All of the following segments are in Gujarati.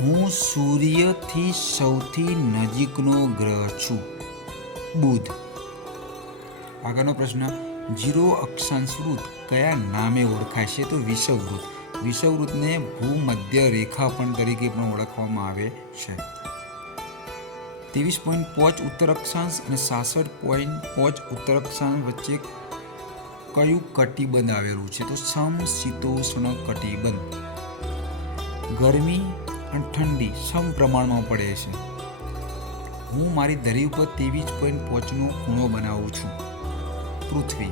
હું સૂર્યથી સૌથી નજીકનો ગ્રહ છું. બુધ. આગળનો પ્રશ્ન, જીરો અક્ષાંશ વૃત્ત કયા નામે ઓળખાય છે? તો વિષવવૃત્ત વિષવવૃત્તને ભૂમધ્ય રેખા પણ તરીકે પણ ઓળખવામાં આવે છે. ત્રેવીસ પોઈન્ટ પાંચ ઉત્તર અક્ષાંશ અને સાસઠ પોઈન્ટ પાંચ ઉત્તર અક્ષાંશ વચ્ચે કયું કટિબંધ આવેલું છે? તો સમશીતોષ્ણ કટિબંધ. ગરમી અને ઠંડી સમ પ્રમાણમાં પડે છે. હું મારી ધરી ઉપર ત્રેવીસ પોઈન્ટ પોચનો ખૂણો બનાવું છું. પૃથ્વી.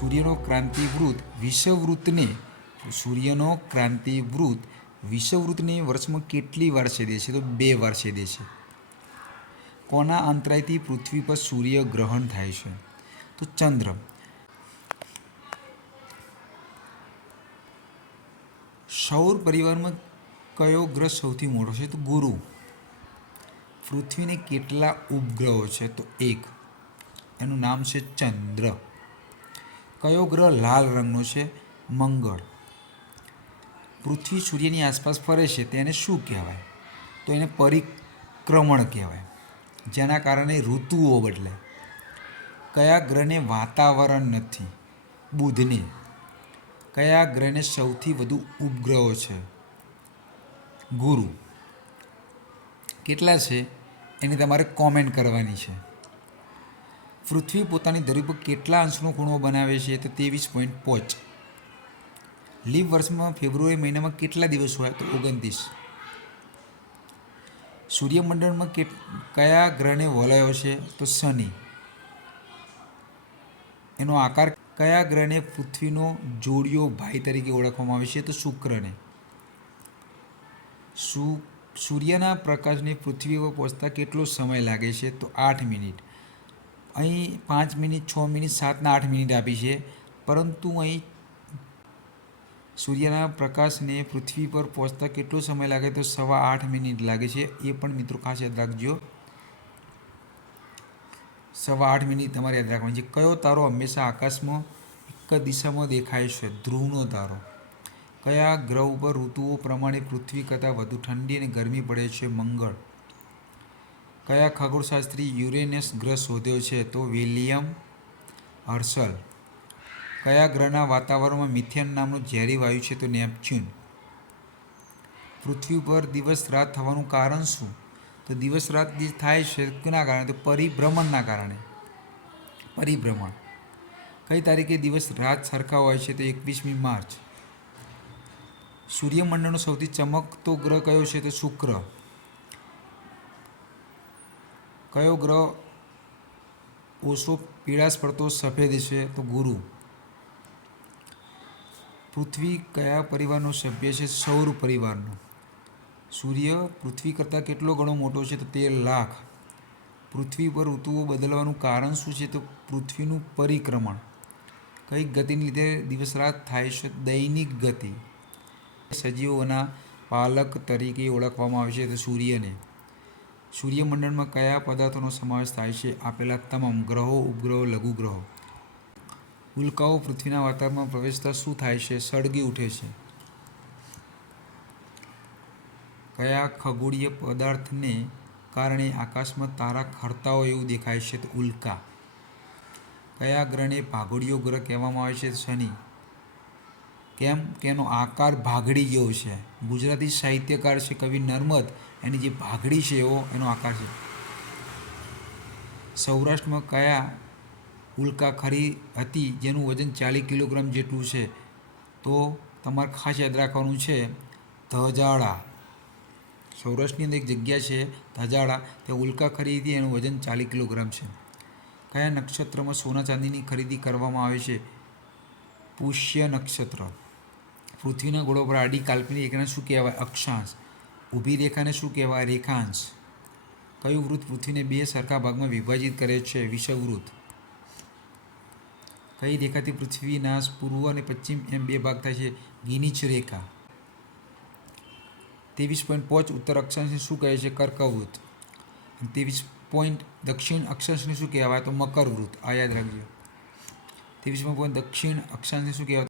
સૂર્યનો ક્રાંતિવૃત વિષવવૃત્તને સૂર્યનો ક્રાંતિવૃત વિષવવૃત્તને વર્ષમાં કેટલી વાર છેદે છે? તો બે વાર છેદે છે. કોના અંતરાયથી પૃથ્વી પર સૂર્ય ગ્રહણ થાય છે? તો ચંદ્ર. સૌર પરિવારમાં કયો ગ્રહ સૌથી મોટો છે? તો ગુરુ. પૃથ્વીને કેટલા ઉપગ્રહો છે? તો એક. એનું નામ છે ચંદ્ર. કયો ગ્રહ લાલ રંગનો છે? મંગળ. પૃથ્વી સૂર્યની આસપાસ ફરે છે તેને શું કહેવાય? તો એને પરિક્રમણ કહેવાય. જેના કારણે ઋતુઓ બદલે કયા ગ્રહને વાતાવરણ નથી? બુધને. કયા ગ્રહને સૌથી વધુ ઉપગ્રહો છે? ગુરુ. કેટલા છે? એની તમારે કોમેન્ટ કરવાની છે. પૃથ્વી પોતાની ધરી પર કેટલા અંશનો ખૂણો બનાવે છે તો ત્રેવીસ પોઈન્ટ પાંચ. લીપ વર્ષમાં ફેબ્રુઆરી મહિનામાં કેટલા દિવસ હોય તો ઓગણત્રીસ. સૂર્યમંડળમાં કે, કયા ગ્રહને વલયો છે તો શનિ. એનો આકાર કયા ગ્રહને પૃથ્વીનો જોડિયો ભાઈ તરીકે ઓળખવામાં આવે છે? તો શુક્રને. સૂર્યના પ્રકાશને પૃથ્વી પર પહોંચતા કેટલો સમય લાગે છે? તો આઠ મિનિટ. અહીં પાંચ મિનિટ, છ મિનિટ, સાતના આઠ મિનિટ આપી છે. પરંતુ અહીં સૂર્યના પ્રકાશને પૃથ્વી પર પહોંચતા કેટલો સમય લાગે? તો સવા આઠ મિનિટ લાગે છે. એ પણ મિત્રો ખાસ યાદ રાખજો. સવા આઠ મિનિટ તમારે યાદ રાખવાની છે. કયો તારો હંમેશા આકાશમાં એક દિશામાં દેખાય છે, ધ્રુવનો તારો કયા ગ્રહ ઉપર ઋતુઓ પ્રમાણે પૃથ્વી કરતાં વધુ ઠંડી અને ગરમી પડે છે? મંગળ. કયા ખગોળશાસ્ત્રી યુરેનસ ગ્રહ શોધ્યો છે? તો વિલિયમ હર્સલ. કયા ગ્રહના વાતાવરણમાં મિથેન નામનું ઝેરી વાયુ છે? તો નેપચ્યુન. પૃથ્વી પર દિવસ રાત થવાનું કારણ શું? તો દિવસ રાત થાય છે કોના કારણે, તો પરિભ્રમણના કારણે. પરિભ્રમણ. કઈ તારીખે દિવસ રાત સરખા હોય છે તો એકવીસમી માર્ચ? સૂર્યમંડળનો સૌથી ચમકતો ગ્રહ કયો છે તો શુક્ર. કયો ગ્રહ ઓછો પીળાશ પડતો સફેદ છે તો ગુરુ. પૃથ્વી કયા પરિવારનો સભ્ય છે? સૌર પરિવારનો. સૂર્ય પૃથ્વી કરતાં કેટલો ગણો મોટો છે તો તેર લાખ. પૃથ્વી પર ઋતુઓ બદલવાનું કારણ શું છે? તો પૃથ્વીનું પરિક્રમણ. કઈ ગતિને લીધે દિવસ રાત થાય છે? દૈનિક ગતિ. સજીવોના પાલક તરીકે ઓળખવામાં આવે છે તો સૂર્યને. સૂર્યમંડળમાં કયા પદાર્થોનો સમાવેશ થાય છે? આપેલા તમામ ગ્રહો, ઉપગ્રહો, લઘુગ્રહો. ઉલ્કાઓ પૃથ્વીના વાતાવરણમાં પ્રવેશતા શું થાય છે? સળગી ઉઠે છે. કયા ખગોળીય પદાર્થને કારણે આકાશમાં તારા ખરતા હોય એવું દેખાય છે? તો ઉલ્કા. કયા ગ્રહને ભાગોળીયો ગ્રહ કહેવામાં આવે છે? શનિ. કેમ? કે એનો આકાર ભાગડી જેવો છે. ગુજરાતી સાહિત્યકાર છે કવિ નર્મદ. એની જે ભાગડી છે એવો એનો આકાર છે. સૌરાષ્ટ્રમાં કયા ઉલ્કા ખરી હતી? જેનું વજન ચાલીસ કિલોગ્રામ જેટલું છે. તો તમારે ખાસ યાદ રાખવાનું છે ધજાળા. સૌરાષ્ટ્રની અંદર એક જગ્યા છે ધજાળા. ત્યાં ઉલ્કા ખરી હતી, એનું વજન ચાલીસ કિલોગ્રામ છે. કયા નક્ષત્રમાં સોના ચાંદીની ખરીદી કરવામાં આવે છે? પુષ્ય નક્ષત્ર. પૃથ્વીના ગોળો પર આડી કાલ્પનિક રેખાને શું કહેવાય? અક્ષાંશ. ઊભી રેખાને શું કહેવાય? રેખાંશ. કયું વૃત્ત પૃથ્વીને બે સરખા ભાગમાં વિભાજિત કરે છે? વિષવવૃત્ત. કઈ રેખાથી પૃથ્વીના પૂર્વ અને પશ્ચિમ એમ બે ભાગ થાય છે? ગિનીચ રેખા. ત્રેવીસ પોઈન્ટ પાંચ ઉત્તર અક્ષાંશને શું કહે છે? કર્કવૃત્ત. તેવીસ પોઈન્ટ દક્ષિણ અક્ષાંશને શું કહેવાય? તો મકર વૃત્ત આ યાદ રાખજો. ત્રેવીસમો પોઈન્ટ, દક્ષિણ અક્ષાંશને શું કહેવાય?